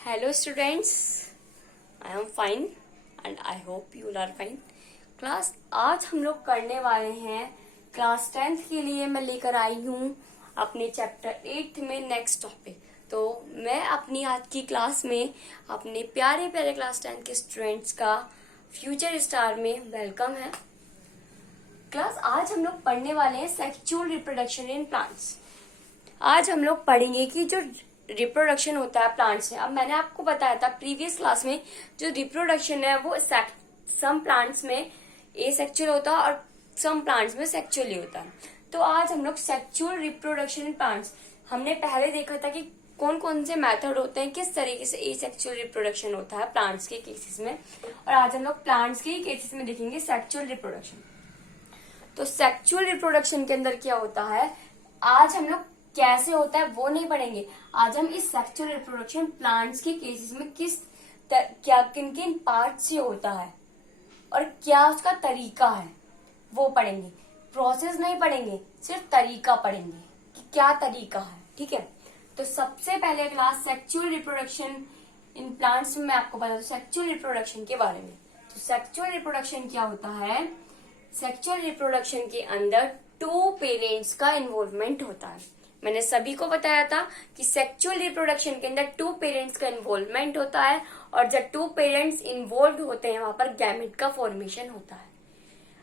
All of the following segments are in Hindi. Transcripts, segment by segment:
Hello students, I am fine and I hope you are fine. Class आज हम लोग करने वाले हैं क्लास 10th के लिए मैं लेकर आई हूँ अपने चैप्टर 8 में नेक्स्ट टॉपिक। तो मैं अपनी आज की क्लास में अपने प्यारे प्यारे क्लास 10th के स्टूडेंट्स का फ्यूचर स्टार में वेलकम है। क्लास आज हम लोग पढ़ने वाले हैं सेक्सुअल रिप्रोडक्शन इन प्लांट्स। आज हम लोग पढ़ेंगे कि जो रिप्रोडक्शन होता है प्लांट्स में। अब मैंने आपको बताया था प्रीवियस क्लास में जो रिप्रोडक्शन है वो सम प्लांट्स में एसेक्सुअल होता है और सम प्लांट्स में सेक्सुअली होता है। तो आज हम लोग सेक्सुअल रिप्रोडक्शन इन प्लांट्स हमने पहले देखा था कि कौन कौन से मेथड होते हैं, किस तरीके से एसेक्सुअल रिप्रोडक्शन होता है प्लांट्स के केसेस में, और आज हम लोग प्लांट्स के केसेस में देखेंगे सेक्सुअल रिप्रोडक्शन। तो सेक्सुअल रिप्रोडक्शन के अंदर क्या होता है, आज हम लोग कैसे होता है वो नहीं पढ़ेंगे। आज हम इस सेक्सुअल रिप्रोडक्शन प्लांट्स के केसेस में क्या किन किन पार्ट से होता है और क्या उसका तरीका है वो पढ़ेंगे। प्रोसेस नहीं पढ़ेंगे, सिर्फ तरीका पढ़ेंगे कि क्या तरीका है। ठीक है, तो सबसे पहले class sexual reproduction in plants में मैं आपको बता दूं सेक्सुअल रिप्रोडक्शन के बारे में। तो सेक्सुअल रिप्रोडक्शन क्या होता है, सेक्सुअल रिप्रोडक्शन के अंदर 2 पेरेंट्स का इन्वॉल्वमेंट होता है। मैंने सभी को बताया था कि सेक्सुअल रिप्रोडक्शन के अंदर 2 पेरेंट्स का इन्वॉल्वमेंट होता है और जब 2 पेरेंट्स इन्वॉल्व होते हैं वहां पर गैमेट का फॉर्मेशन होता है।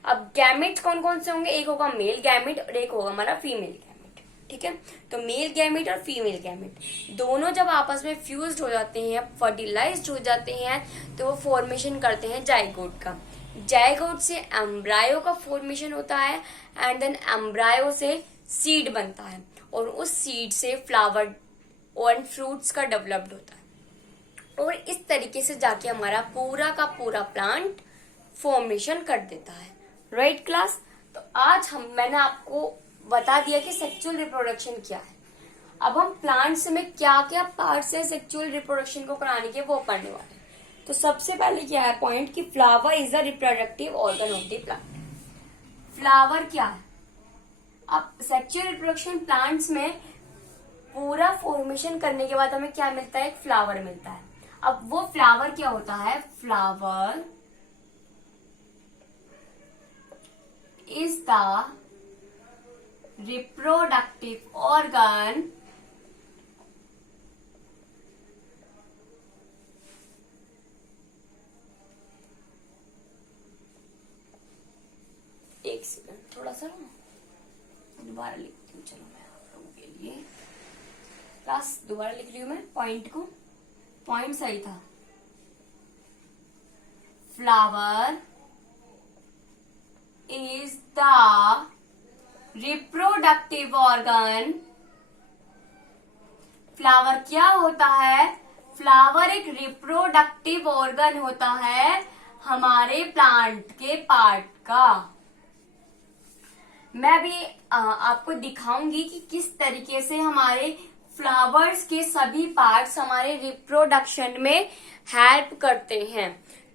अब गैमेट कौन कौन से होंगे, एक होगा मेल गैमेट और एक होगा हमारा फीमेल गैमेट। ठीक है, तो मेल गैमेट और फीमेल गैमेट दोनों जब आपस में फ्यूज्ड हो जाते हैं, फर्टिलाइज्ड हो जाते हैं, तो वो फॉर्मेशन करते हैं जाइगोट का। जाइगोट से एम्ब्रायो का फॉर्मेशन होता है एंड देन एम्ब्रायो से सीड बनता है और उस सीड से फ्लावर और फ्रूट्स का डेवलप्ड होता है और इस तरीके से जाके हमारा पूरा का पूरा प्लांट फॉर्मेशन कर देता है। राइट क्लास, तो आज मैंने आपको बता दिया कि सेक्सुअल रिप्रोडक्शन क्या है। अब हम प्लांट्स में क्या क्या पार्ट्स है सेक्सुअल रिप्रोडक्शन को कराने के वो पढ़ने वाले हैं। तो सबसे पहले क्या है पॉइंट कि flower is the reproductive organ of the plant. Flower क्या है, अब सेक्सुअल रिप्रोडक्शन प्लांट्स में पूरा फॉर्मेशन करने के बाद हमें क्या मिलता है, एक फ्लावर मिलता है। अब वो फ्लावर क्या होता है, flower is the reproductive organ एक सेकंड थोड़ा सा दोबारा लिखती हूँ। चलो मैं आप लोगों के लिए क्लास दोबारा लिख रही हूँ मैं पॉइंट को, पॉइंट सही था। Flower is the reproductive organ. Flower क्या होता है, फ्लावर एक रिप्रोडक्टिव ऑर्गन होता है हमारे प्लांट के पार्ट का। मैं भी आपको दिखाऊंगी कि किस तरीके से हमारे फ्लावर्स के सभी पार्ट्स हमारे रिप्रोडक्शन में हेल्प करते हैं।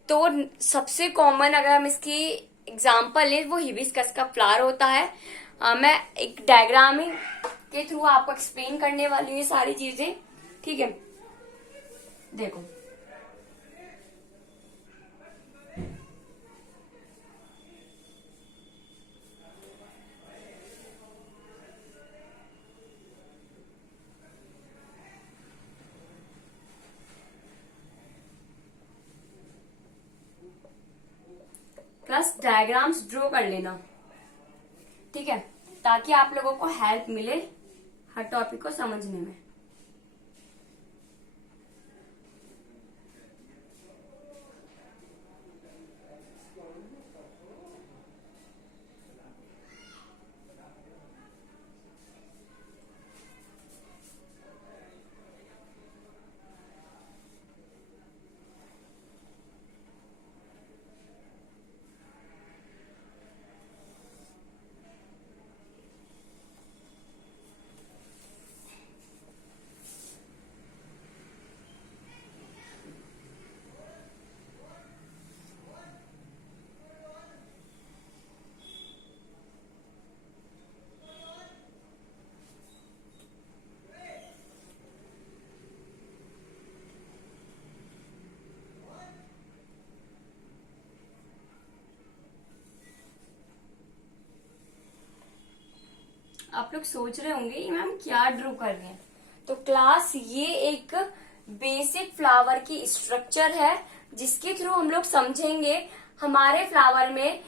तो सबसे कॉमन अगर हम इसकी एग्जांपल लें वो हिबिस्कस का फ्लावर होता है। मैं एक डायग्रामिंग के थ्रू आपको एक्सप्लेन करने वाली हूँ ये सारी चीजें। ठीक है, देखो प्लस डायग्राम्स ड्रॉ कर लेना। ठीक है, ताकि आप लोगों को हेल्प मिले हर टॉपिक को समझने में। आप लोग सोच रहे होंगे ये मैम क्या ड्रॉ कर रहे हैं। तो क्लास ये एक बेसिक फ्लावर की स्ट्रक्चर है जिसके थ्रू हम लोग समझेंगे हमारे फ्लावर में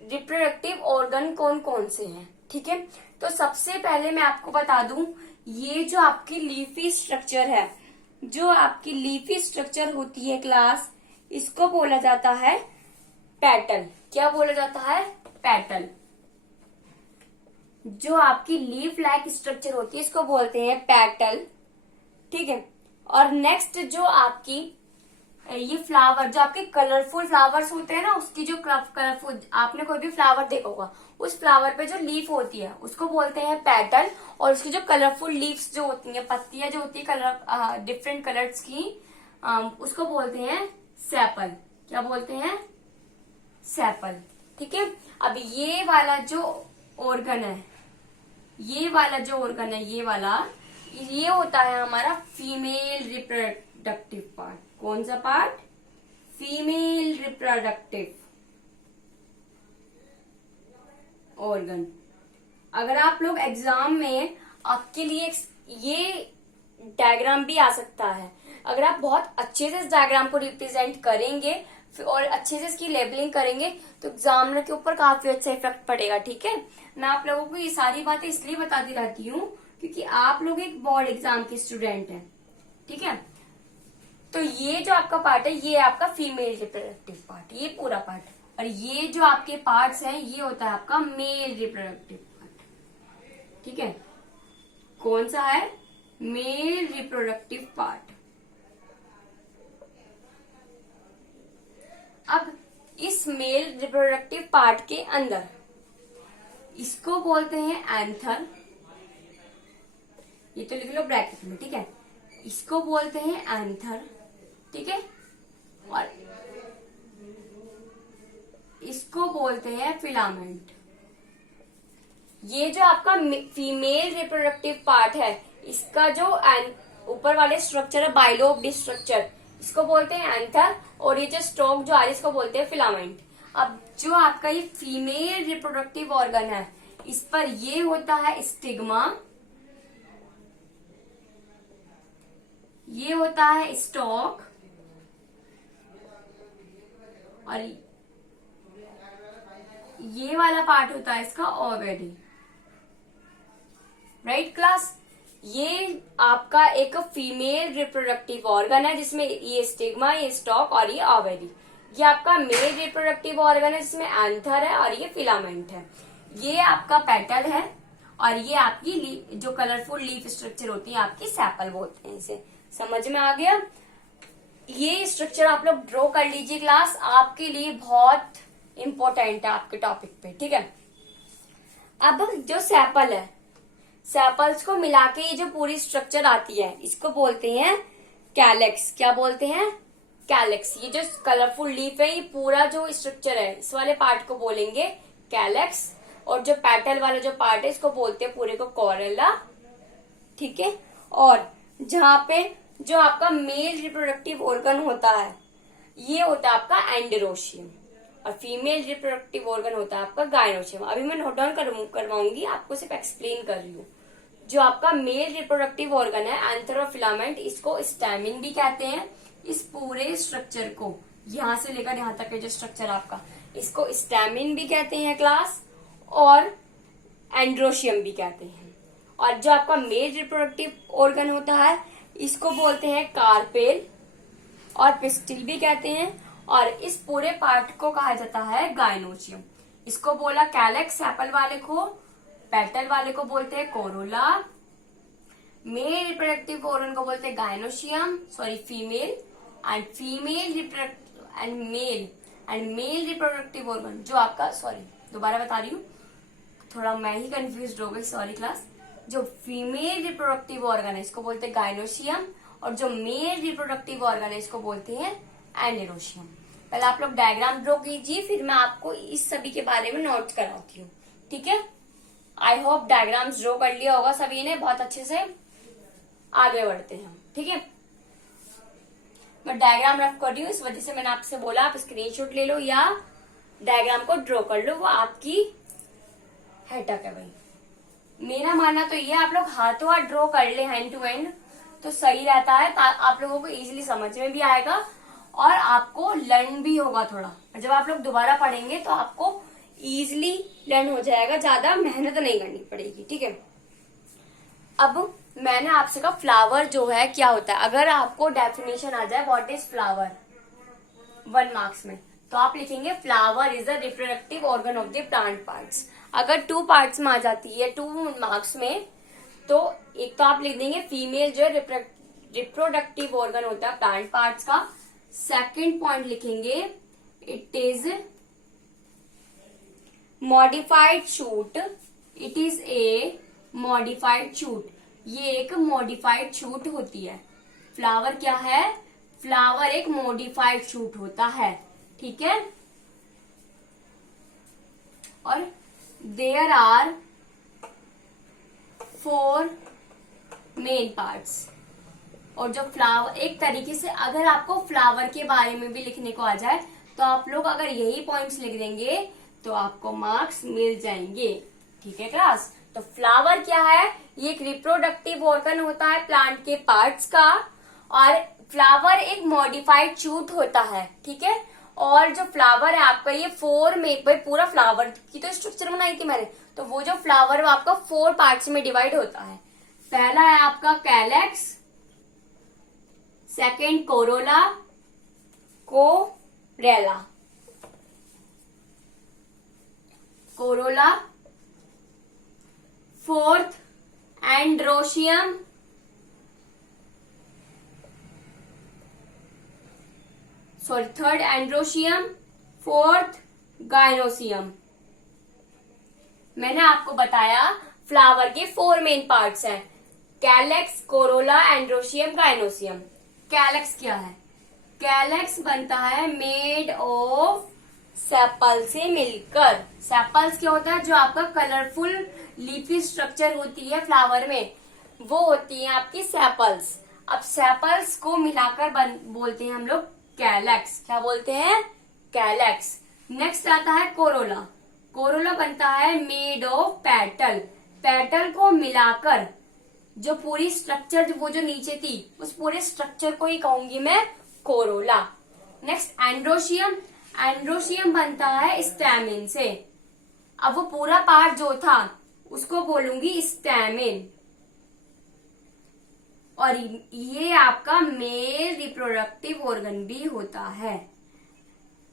रिप्रोडक्टिव ऑर्गन कौन कौन से हैं। ठीक है, तो सबसे पहले मैं आपको बता दूं, ये जो आपकी लीफी स्ट्रक्चर है, जो आपकी लीफी स्ट्रक्चर होती है क्लास, इसको बोला जाता है पेटल। क्या बोला जाता है? पेटल। जो आपकी लीफ लाइक स्ट्रक्चर होती है इसको बोलते हैं पेटल। ठीक है, और नेक्स्ट जो आपकी ये फ्लावर, जो आपके कलरफुल फ्लावर्स होते हैं ना, उसकी जो कलरफुल, आपने कोई भी फ्लावर देखा होगा, उस फ्लावर पे जो लीफ होती है उसको बोलते हैं पेटल, और उसकी जो कलरफुल लीव्स जो होती हैं, पत्तियां जो होती है कलर डिफरेंट कलर्स की, उसको बोलते हैं सेपल। क्या बोलते हैं? सेपल। ठीक है, अब ये वाला जो ऑर्गन है, ये वाला जो ऑर्गन है, ये होता है हमारा फीमेल रिप्रोडक्टिव पार्ट। कौन सा पार्ट? Female reproductive organ. अगर आप लोग एग्जाम में, आपके लिए ये डायग्राम भी आ सकता है, अगर आप बहुत अच्छे से इस डायग्राम को रिप्रेजेंट करेंगे और अच्छे से इसकी लेबलिंग करेंगे तो एग्जामिनर के ऊपर काफी अच्छा इफेक्ट पड़ेगा। ठीक है, मैं आप लोगों को ये सारी बातें इसलिए बताती रहती हूँ क्योंकि आप लोग एक बोर्ड एग्जाम के स्टूडेंट हैं। ठीक है, तो ये जो आपका पार्ट है ये आपका फीमेल रिप्रोडक्टिव पार्ट, ये पूरा पार्ट, और ये जो आपके पार्ट्स हैं ये होता है आपका मेल रिप्रोडक्टिव पार्ट। ठीक है, कौन सा है? Male reproductive part. अब इस मेल रिप्रोडक्टिव पार्ट के अंदर इसको बोलते हैं एंथर, ये तो लिख लो ब्रैकेट में। ठीक है, इसको बोलते हैं एंथर। ठीक है, और इसको बोलते हैं फिलामेंट। ये जो आपका फीमेल रिप्रोडक्टिव पार्ट है, इसका जो ऊपर वाले स्ट्रक्चर है, बाइलोब्ड स्ट्रक्चर, इसको बोलते हैं एंथर, और ये जो स्टॉक जो आ रही है इसको बोलते हैं फिलामेंट। अब जो आपका ये फीमेल रिप्रोडक्टिव ऑर्गन है, इस पर ये होता है स्टिग्मा, ये होता है स्टॉक, और ये वाला पार्ट होता है इसका ओवेरी। राइट क्लास, ये आपका एक फीमेल रिप्रोडक्टिव ऑर्गन है जिसमें ये स्टिग्मा, ये स्टॉक और ये ओवेरी। ये आपका मेल रिप्रोडक्टिव ऑर्गन है जिसमें एंथर है और ये फिलामेंट है। ये आपका पेटल है, और ये आपकी जो कलरफुल लीफ स्ट्रक्चर होती है आपकी सेपल बोलते हैं इसे। समझ में आ गया? ये स्ट्रक्चर आप लोग ड्रॉ कर लीजिए क्लास, आपके लिए बहुत इंपॉर्टेंट है आपके टॉपिक पे। ठीक है, अब जो सेपल है, सेपल्स को मिला के ये जो पूरी स्ट्रक्चर आती है इसको बोलते हैं कैलेक्स। क्या बोलते हैं? कैलेक्स। ये जो कलरफुल लीफ है, ये पूरा जो स्ट्रक्चर है, इस वाले पार्ट को बोलेंगे कैलेक्स, और जो पेटल वाला जो पार्ट है इसको बोलते हैं पूरे को कोरेला। ठीक है, और जहां पे जो आपका मेल रिप्रोडक्टिव ऑर्गन होता है ये होता है आपका एंडरोशियम, और फीमेल रिप्रोडक्टिव ऑर्गन होता है आपका गायनोशियम। अभी मैं नोट डाउन करवाऊंगी, आपको सिर्फ एक्सप्लेन कर रही हूँ। जो आपका मेल रिप्रोडक्टिव ऑर्गन है एंथर और फिलामेंट, इसको स्टैमिन भी कहते हैं। इस पूरे स्ट्रक्चर को यहां से लेकर यहां तक के जो स्ट्रक्चर आपका, इसको स्टैमिन भी कहते हैं क्लास, और एंड्रोशियम भी कहते हैं। और जो आपका मेल रिप्रोडक्टिव ऑर्गन होता है इसको बोलते हैं कार्पेल और पिस्टिल भी कहते हैं, और इस पूरे पार्ट को कहा जाता है गायनोशियम। इसको बोला कैलेक्स सेपल वाले को, पेटल वाले को बोलते हैं कोरोला, मेल रिप्रोडक्टिव ऑर्गन को बोलते हैं gynoecium, sorry female, and male reproductive organ जो आपका, सॉरी दोबारा बता रही हूँ, थोड़ा मैं ही कंफ्यूज हो गई, सॉरी क्लास। जो फीमेल रिप्रोडक्टिव ऑर्गन है इसको बोलते हैं गायनोशियम, और जो मेल रिप्रोडक्टिव ऑर्गन है इसको बोलते हैं एंडरोशियम। पहले आप लोग डायग्राम ड्रॉ कीजिए, फिर मैं आपको इस सभी के बारे में नोट कराती हूँ। ठीक है, आई होप डायग्राम्स ड्रॉ कर लिया होगा सभी ने बहुत अच्छे से। आगे बढ़ते हैं। ठीक है, मैं डायग्राम रफ कर रही हूँ, इस वजह से मैंने आपसे बोला आप स्क्रीनशॉट ले लो या डायग्राम को ड्रॉ कर लो, वो आपकी हेटक है भाई। मेरा मानना तो ये आप लोग हाथों हाथ ड्रॉ कर ले हैंड टू हैंड तो सही रहता है, आप लोगों को इजीली समझ में भी आएगा और आपको लर्न भी होगा थोड़ा। जब आप लोग दोबारा पढ़ेंगे तो आपको इजीली लर्न हो जाएगा, ज्यादा मेहनत नहीं करनी पड़ेगी। ठीक है, अब मैंने आपसे कहा फ्लावर जो है क्या होता है। अगर आपको डेफिनेशन आ जाए व्हाट इज फ्लावर 1 मार्क्स में, तो आप लिखेंगे flower is the reproductive organ of the plant parts. अगर 2 पार्ट्स में आ जाती है 2 मार्क्स में, तो एक तो आप लिख देंगे फीमेल जो रिप्रोडक्टिव ऑर्गन होता है प्लांट पार्ट्स का। सेकंड पॉइंट लिखेंगे it is modified shoot, it is a modified shoot, ये एक मॉडिफाइड शूट होती है। फ्लावर क्या है, फ्लावर एक मॉडिफाइड शूट होता है। ठीक है, और देयर आर 4 मेन पार्ट्स। और जो फ्लावर एक तरीके से अगर आपको फ्लावर के बारे में भी लिखने को आ जाए तो आप लोग अगर यही पॉइंट्स लिख देंगे तो आपको मार्क्स मिल जाएंगे। ठीक है क्लास, तो फ्लावर क्या है, ये एक रिप्रोडक्टिव ऑर्गन होता है प्लांट के पार्ट्स का, और फ्लावर एक मॉडिफाइड शूट होता है। ठीक है, और जो फ्लावर है आपका ये 4 में, भाई पूरा फ्लावर की तो स्ट्रक्चर बनाई थी मैंने, तो वो जो फ्लावर है आपका 4 पार्ट्स में डिवाइड होता है। पहला है आपका कैलेक्स, सेकेंड कोरोला, कोरेला, Corolla, fourth androecium, third androecium, fourth gynoecium. मैंने आपको बताया फ्लावर के 4 मेन पार्ट्स हैं, calyx, Corolla, androecium, gynoecium. Calyx क्या है, कैलेक्स बनता है मेड ऑफ सेपल से मिलकर। सेपल्स क्या होता है, जो आपका कलरफुल लीफी स्ट्रक्चर होती है फ्लावर में, वो होती है आपकी सेपल्स। अब सेपल्स को मिलाकर बोलते हैं हम लोग कैलेक्स। क्या बोलते हैं, कैलेक्स। नेक्स्ट आता है कोरोला, कोरोला बनता है मेड ऑफ पेटल, पेटल को मिलाकर जो पूरी स्ट्रक्चर वो जो नीचे थी उस पूरे स्ट्रक्चर को ही कहूंगी मैं कोरोला। नेक्स्ट एंड्रोशियम, एंड्रोशियम बनता है स्टैमिन से। अब वो पूरा पार्ट जो था उसको बोलूंगी स्टैमिन, और ये आपका मेल रिप्रोडक्टिव ऑर्गन भी होता है।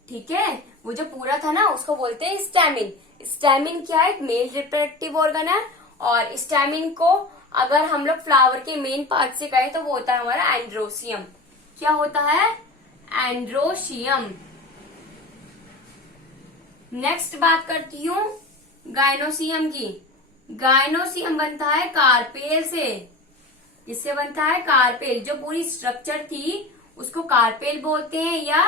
ठीक है, वो जो पूरा था ना उसको बोलते हैं स्टैमिन। स्टैमिन क्या है, मेल रिप्रोडक्टिव ऑर्गन है, और स्टैमिन को अगर हम लोग फ्लावर के मेन पार्ट से कहें तो वो होता है हमारा एंड्रोशियम। क्या होता है, एंड्रोशियम। नेक्स्ट बात करती हूँ गायनोसियम की। गायनोसियम बनता है कार्पेल से। किससे बनता है, कार्पेल। जो पूरी स्ट्रक्चर थी उसको कार्पेल बोलते हैं, या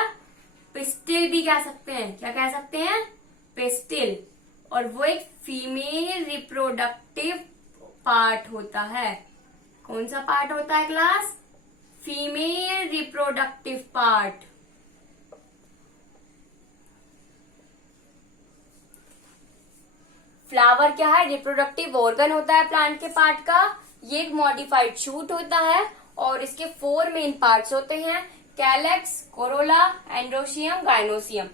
पिस्टिल भी कह सकते हैं। क्या कह सकते हैं, पिस्टिल। और वो एक फीमेल रिप्रोडक्टिव पार्ट होता है। कौन सा पार्ट होता है class, female reproductive part. Flower क्या है, रिप्रोडक्टिव ऑर्गन होता है प्लांट के पार्ट का। ये एक मॉडिफाइड शूट होता है और इसके 4 मेन पार्ट्स होते हैं, कैलेक्स, कोरोला, एंड्रोशियम, गायनोसियम।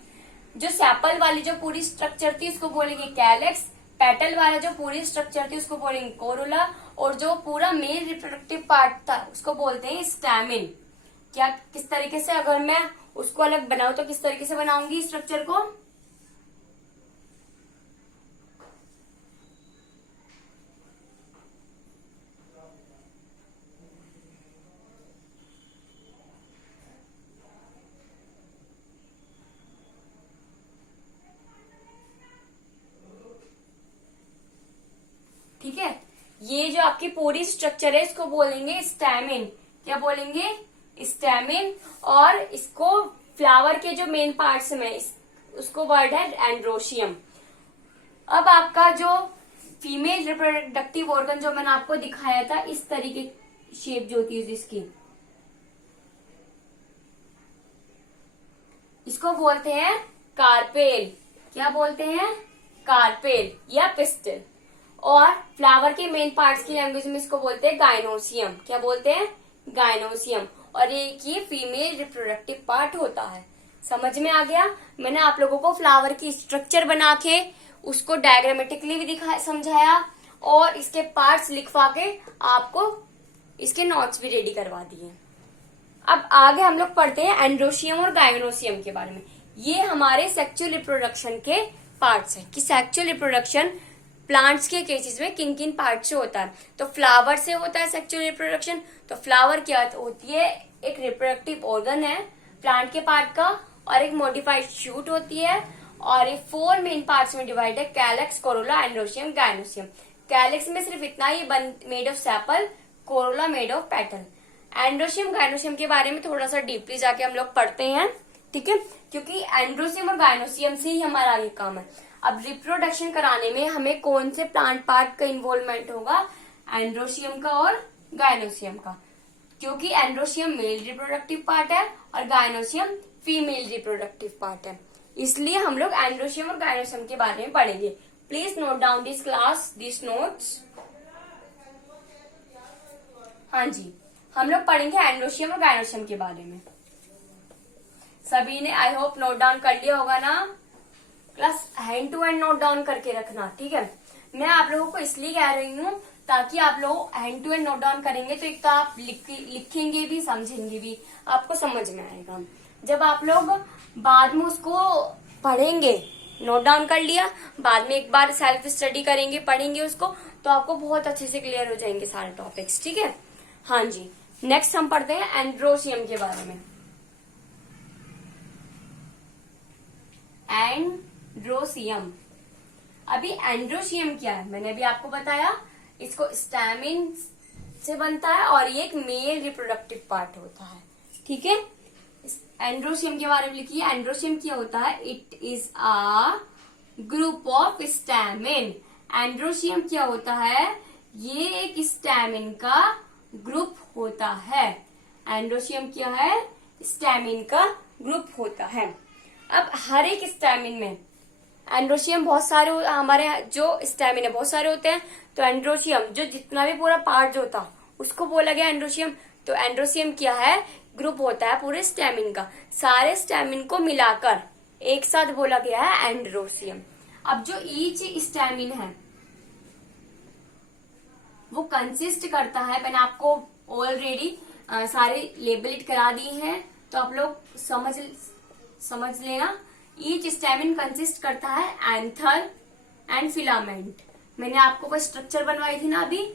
जो सेपल वाली जो पूरी स्ट्रक्चर थी उसको बोलेंगे कैलेक्स, पेटल वाला जो पूरी स्ट्रक्चर थी उसको बोलेंगे कोरोला, और जो पूरा मेल रिप्रोडक्टिव पार्ट था उसको बोलते हैं स्टैमिन। क्या किस तरीके से, अगर मैं उसको अलग बनाऊं तो किस तरीके से बनाऊंगी स्ट्रक्चर को, ठीक है। ये जो आपकी पूरी स्ट्रक्चर है इसको बोलेंगे स्टैमिन। क्या बोलेंगे, स्टैमिन। और इसको फ्लावर के जो मेन पार्ट्स में उसको वर्ड है एंड्रोशियम। अब आपका जो फीमेल रिप्रोडक्टिव ऑर्गन जो मैंने आपको दिखाया था, इस तरीके शेप जो होती है जिसकी, इसको बोलते हैं कार्पेल। क्या बोलते हैं, कार्पेल या पिस्टल। और फ्लावर के मेन पार्ट्स की लैंग्वेज में इसको बोलते हैं गाइनोसियम। क्या बोलते हैं? गाइनोसियम। और ये फीमेल रिप्रोडक्टिव पार्ट होता है। समझ में आ गया? मैंने आप लोगों को फ्लावर की स्ट्रक्चर बना के उसको डायग्रामेटिकली भी समझाया और इसके पार्ट्स लिखवा के आपको इसके नोट्स भी रेडी करवा दिए। अब आगे हम लोग पढ़ते हैं एंड्रोशियम और गाइनोसियम के बारे में। ये हमारे सेक्सुअल रिप्रोडक्शन के पार्ट्स हैं कि सेक्सुअल रिप्रोडक्शन प्लांट्स के केसेस में किन किन पार्ट से होता है। तो फ्लावर से होता है सेक्सुअल रिप्रोडक्शन। तो फ्लावर क्या होती है? एक रिप्रोडक्टिव ऑर्गन है प्लांट के पार्ट का, और एक मॉडिफाइड शूट होती है, और ये 4 मेन पार्ट्स में डिवाइड है, calyx, Corolla, androecium, gynoecium. Calyx में सिर्फ इतना he made of sepal, Corolla made of petal. Androecium gynoecium के बारे में थोड़ा सा डीपली जाके हम लोग पढ़ते हैं, ठीक है, क्योंकि एंड्रोशियम और गाइनोसियम से ही हमारा आगे काम है। अब रिप्रोडक्शन कराने में हमें कौन से प्लांट पार्ट का इन्वॉल्वमेंट होगा? एंड्रोशियम का और गाइनोसियम का, क्योंकि एंड्रोशियम मेल रिप्रोडक्टिव पार्ट है और गाइनोसियम फीमेल रिप्रोडक्टिव पार्ट है। इसलिए हम लोग एंड्रोशियम और गाइनोसियम के बारे में पढ़ेंगे। Please note down this class, this notes. हाँ जी, हम लोग पढ़ेंगे एंड्रोशियम और गाइनोसियम के बारे में। सभी ने आई होप नोट डाउन कर लिया होगा ना? Class hand to hand note down करके रखना, ठीक है। मैं आप लोगों को इसलिए कह रही हूँ ताकि आप लोग hand to hand note down करेंगे तो एक तो आप लिखेंगे भी, समझेंगे भी, आपको समझ में आएगा। जब आप लोग बाद में उसको पढ़ेंगे, नोट डाउन कर लिया, बाद में एक बार सेल्फ स्टडी करेंगे, पढ़ेंगे उसको, तो आपको बहुत अच्छे से क्लियर हो जाएंगे सारे टॉपिक्स, ठीक है। हाँ जी, नेक्स्ट हम पढ़ते हैं एंड्रोशियम के बारे में। एंड्रोशियम, अभी एंड्रोशियम क्या है मैंने अभी आपको बताया, इसको स्टैमिन से बनता है और ये एक मेल रिप्रोडक्टिव पार्ट होता है, ठीक है। एंड्रोशियम के बारे में लिखिए। एंड्रोशियम क्या होता है? It is a group of stamen. Androecium क्या होता है? ये एक स्टैमिन का ग्रुप होता है। एंड्रोशियम क्या है? स्टैमिन का ग्रुप होता है। अब हर एक स्टैमिन में एंड्रोशियम बहुत सारे, हमारे जो स्टैमिन है बहुत सारे होते हैं, तो एंड्रोशियम जो जितना भी पूरा पार्ट जो था उसको बोला गया एंड्रोशियम। तो एंड्रोशियम क्या है? ग्रुप होता है पूरे स्टैमिन का, सारे स्टैमिन को मिलाकर एक साथ बोला गया है एंड्रोशियम। अब जो ईच स्टैमिन है वो कंसिस्ट करता है, मैंने आपको ऑलरेडी सारे लेबल करा दिए हैं, तो आप लोग समझ लेना। ईच स्टैमिन कंसिस्ट करता है एंथर एंड फिलामेंट। मैंने आपको कोई स्ट्रक्चर बनवाई थी ना अभी,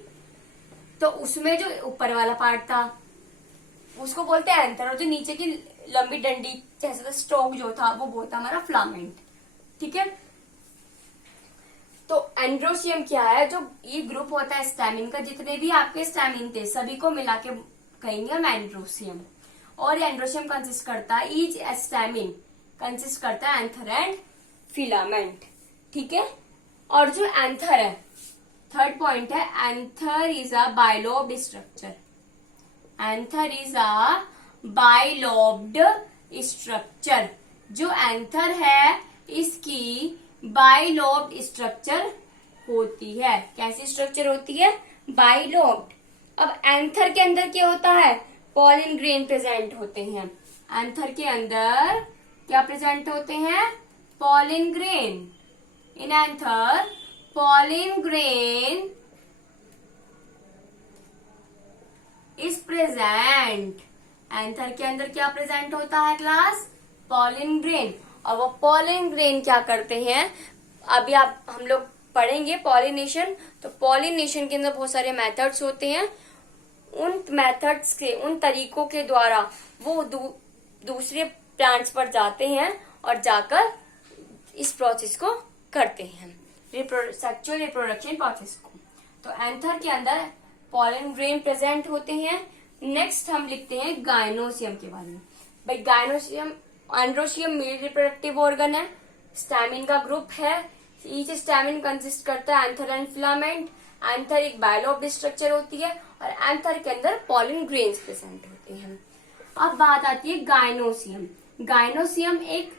तो उसमें जो ऊपर वाला पार्ट था उसको बोलते हैं एंथर, और जो नीचे की लंबी डंडी जैसा स्टॉक जो था वो बोलता हमारा फिलामेंट, ठीक है। तो एंड्रोशियम क्या है? जो ये ग्रुप होता है स्टैमिन का, जितने भी आपके स्टैमिन थे सभी को मिला के कहेंगे हम एंड्रोशियम। और एंड्रोशियम कंसिस्ट करता है, ईच स्टैमिन कंसिस्ट करता है एंथर एंड फिलामेंट, ठीक है। और जो एंथर है, थर्ड पॉइंट है, anther is a bilobed structure. Anther is a bilobed structure. जो एंथर है इसकी बाइलोब्ड स्ट्रक्चर होती है। कैसी स्ट्रक्चर होती है? बाइलोब्ड। अब एंथर के अंदर क्या होता है? पॉलिन ग्रेन प्रेजेंट होते हैं। एंथर के अंदर क्या प्रेजेंट होते हैं? Pollen grain. In anther pollen grain is present. Anther के अंदर क्या प्रेजेंट होता है क्लास? Pollen grain. और वो पॉलिन ग्रेन क्या करते हैं? अभी हम लोग पढ़ेंगे पॉलिनेशन। तो पॉलिनेशन के अंदर बहुत सारे मेथड्स होते हैं। उन मेथड्स के, उन तरीकों के द्वारा वो दूसरे प्लांट्स पर जाते हैं और जाकर इस प्रोसेस को करते हैं, सेक्सुअल रिप्रोडक्शन प्रोसेस को। तो एंथर के अंदर पॉलन ग्रेन प्रेजेंट होते हैं। नेक्स्ट हम लिखते हैं गाइनोसियम के बारे में। भाई gynoecium, androecium male reproductive organ है, स्टैमिन का ग्रुप है। ईच स्टैमिन कंसिस्ट करता है एंथर एंड फिलामेंट। एंथर एक बाइलोब्ड स्ट्रक्चर होती है और एंथर के अंदर पॉलन ग्रेन्स प्रेजेंट होते हैं। अब बात आती है गाइनोसियम। गाइनोसियम एक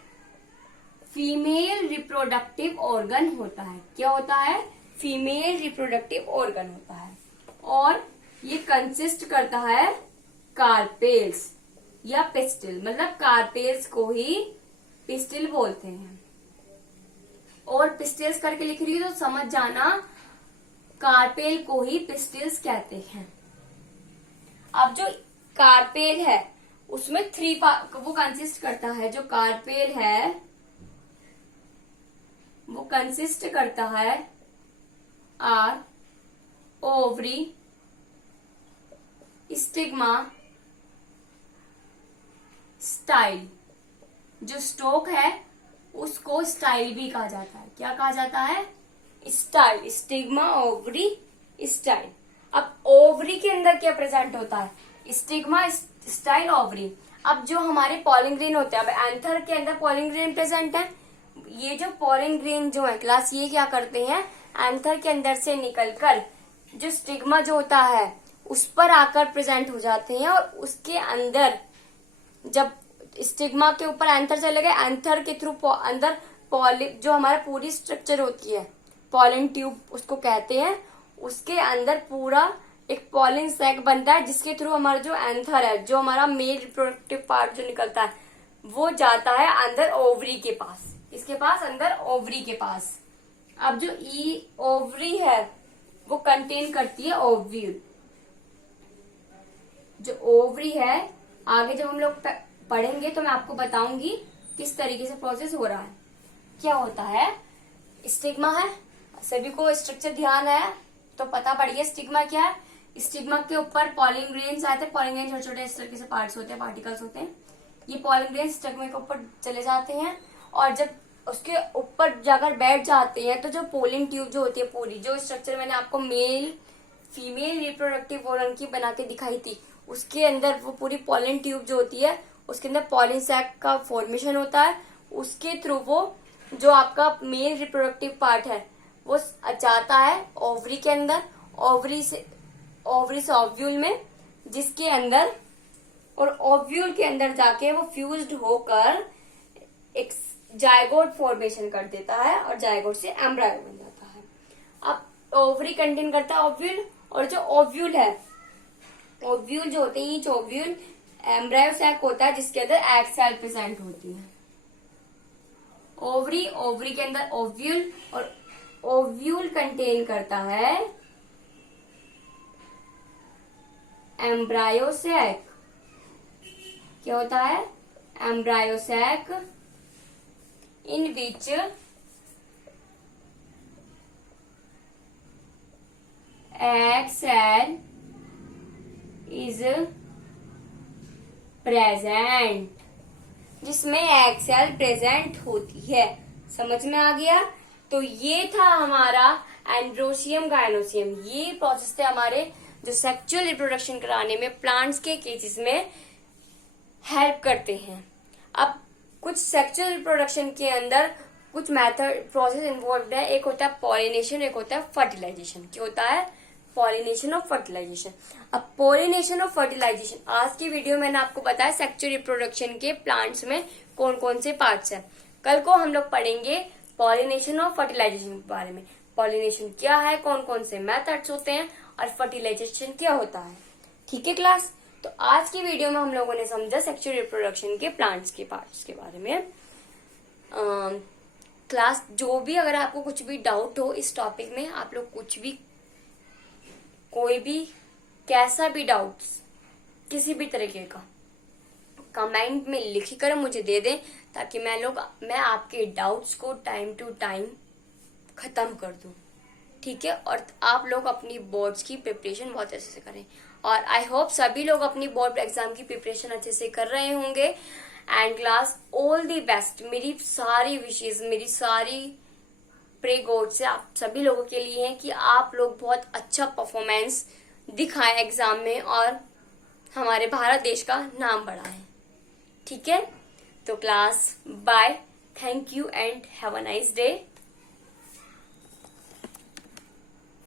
फीमेल रिप्रोडक्टिव ऑर्गन होता है। क्या होता है? फीमेल रिप्रोडक्टिव ऑर्गन होता है और ये कंसिस्ट करता है कार्पेल्स या पिस्टिल, मतलब कार्पेल्स को ही पिस्टिल बोलते हैं। और पिस्टिल्स करके लिख रही हूँ तो समझ जाना, कार्पेल को ही पिस्टिल्स कहते हैं। अब जो कार्पेल है उसमें वो कंसिस्ट करता है, जो कार्पेल है वो कंसिस्ट करता है आर, ओवरी, स्टिग्मा, स्टाइल। जो स्टोक है उसको स्टाइल भी कहा जाता है। क्या कहा जाता है? स्टाइल। Stigma, ovary, style. अब ओवरी के अंदर क्या प्रेजेंट होता है? Stigma, style, ovary. अब जो हमारे पॉलिन ग्रेन होते हैं, अब एंथर के अंदर पॉलिन ग्रेन प्रेजेंट है। ये जो पॉलिन ग्रेन जो है क्लास, ये क्या करते हैं? एंथर के अंदर से निकलकर जो स्टिग्मा जो होता है उस पर आकर प्रेजेंट हो जाते हैं और उसके अंदर जब स्टिग्मा के ऊपर एंथर चले गए, एंथर के थ्रू अंदर जो हमारा पूरी स्ट्रक्चर होती है, पॉलिन ट्यूब उसको कहते हैं, उसके अंदर पूरा एक पॉलिन सैक बनता है जिसके थ्रू हमारा जो एंथर है, जो हमारा मेल रिप्रोडक्टिव पार्ट जो निकलता है, वो जाता है अंदर ओवरी के पास। इसके पास अंदर ओवरी के पास। अब जो ओवरी है वो कंटेन करती है ओव्यूल। जो ओवरी है, आगे जब हम लोग पढ़ेंगे तो मैं आपको बताऊंगी किस तरीके से प्रोसेस हो रहा है। क्या होता है? स्टिग्मा है, सभी को स्ट्रक्चर ध्यान है तो पता पड़ गया स्टिग्मा क्या है। स्टिग्मा के ऊपर पॉलिन ग्रेन्स आते हैं। पॉलिन ग्रेन छोटे छोटे इस तरीके से पार्ट्स होते हैं, पार्टिकल्स होते हैं। ये पॉलिन ग्रेन स्टिग्मा के ऊपर चले जाते हैं और जब उसके ऊपर जाकर बैठ जाते हैं तो जो पोलिन ट्यूब जो होती है, पूरी जो स्ट्रक्चर मैंने आपको मेल फीमेल रिप्रोडक्टिव ऑर्गन की बना के दिखाई थी, उसके अंदर वो पूरी पॉलिन ट्यूब जो होती है उसके अंदर पॉलिन सैक का फॉर्मेशन होता है। उसके थ्रू वो जो आपका मेल रिप्रोडक्टिव पार्ट है वो जाता है ओवरी के अंदर, ओवरी से ओव्यूल में, जिसके अंदर और ओव्यूल के अंदर जाके वो फ्यूज्ड होकर एक जायगोट फॉर्मेशन कर देता है और जायगोट से एम्ब्रायो बन जाता है। अब ओवरी कंटेन करता है ओव्यूल, और जो ओव्यूल है, ओव्यूल जो होते हैं, ईच ओव्यूल एम्ब्रायो सैक होता है जिसके अंदर एग सेल प्रेजेंट होती है। ओवरी के अंदर ओव्यूल, और ओव्यूल कंटेन करता है एम्ब्रायो सैक। क्या होता है? Embryo sac in which egg cell is present, जिसमें एग सेल प्रेजेंट होती है। समझ में आ गया? तो ये था हमारा एंड्रोशियम गायनोसियम। ये प्रोसेस थे हमारे जो सेक्सुअल रिप्रोडक्शन कराने में प्लांट्स के केसेस में हेल्प करते हैं। अब कुछ सेक्सुअल रिप्रोडक्शन के अंदर कुछ मेथड प्रोसेस इन्वॉल्व है। एक होता है पॉलिनेशन, एक होता है फर्टिलाइजेशन। क्या होता है? पॉलिनेशन और फर्टिलाइजेशन। अब पॉलिनेशन और फर्टिलाइजेशन, आज की वीडियो में मैंने आपको बताया सेक्सुअल रिप्रोडक्शन के प्लांट्स में कौन कौन से पार्ट्स हैं। कल को हम लोग पढ़ेंगे पॉलिनेशन और फर्टिलाइजेशन के बारे में। पॉलिनेशन क्या है, कौन कौन से मेथड्स होते हैं, और फर्टिलाइजेशन क्या होता है। ठीक है क्लास? तो आज की वीडियो में हम लोगों ने समझा सेक्सुअल रिप्रोडक्शन के प्लांट्स के पार्ट्स के बारे में। क्लास जो भी, अगर आपको कुछ भी डाउट हो इस टॉपिक में, आप लोग कुछ भी, कोई भी कैसा भी डाउट्स किसी भी तरीके का कमेंट में लिख कर मुझे दे दें, ताकि मैं आपके डाउट्स को टाइम टू टाइम खत्म कर दूं। ठीक है? और आप लोग अपनी बोर्ड्स की प्रिपरेशन बहुत अच्छे से करें, और आई होप सभी लोग अपनी बोर्ड एग्जाम की प्रिपरेशन अच्छे से कर रहे होंगे। And class all the best. मेरी सारी विशेष, मेरी सारी प्रे गॉड से आप सभी लोगों के लिए है कि आप लोग बहुत अच्छा परफॉर्मेंस दिखाएं एग्जाम में और हमारे भारत देश का नाम बढ़ाएं। ठीक है? तो class bye, thank you and have a nice day.